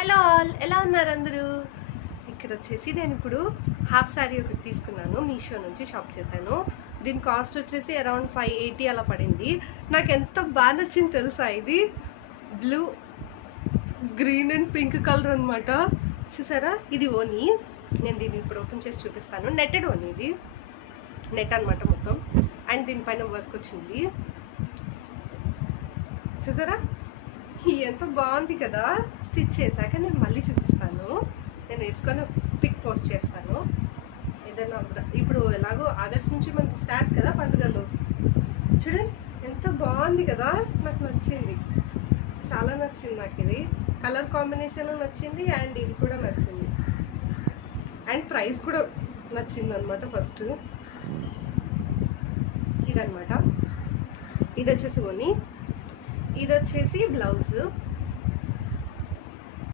Hello all, ఎలా ఉన్నారు అందరూ? ఇక్కడ వచ్చేసి నేను ఇప్పుడు హాఫ్ శారీ ఒకటి తీసుకున్నాను, మీషో నుంచి షాప్ చేశాను. దీని కాస్ట్ వచ్చేసి అరౌండ్ 580 అలా పడింది. నాకు ఎంత బాగా నచ్చింది తెలుసా? ఇది blue, green and pink colour అనమాట. చూసారా? ఇది ఓనీ. నేను దీన్ని ఇప్పుడు ఓపెన్ చేసి చూపిస్తాను. నెట్టెడ్ ఓనీ, ఇది నెట్ అనమాట మొత్తం. అండ్ దీనిపైన వర్క్ వచ్చింది. చూసారా? ఎంత బాగుంది కదా! స్టిచ్ చేశాక నేను మళ్ళీ చూపిస్తాను. నేను వేసుకొని పిక్ పోస్ట్ చేస్తాను. ఏదైనా ఇప్పుడు ఎలాగో ఆగస్ట్ నుంచి మనకి స్టార్ట్ కదా పండుగలు. చూడండి ఎంత బాగుంది కదా! నాకు నచ్చింది, చాలా నచ్చింది నాకు. ఇది కలర్ కాంబినేషన్ నచ్చింది అండ్ ఇది కూడా నచ్చింది అండ్ ప్రైస్ కూడా నచ్చింది అనమాట. ఫస్ట్ ఇదనమాట. ఇది వచ్చేసి ఓని, ఇది వచ్చేసి బ్లౌజ్.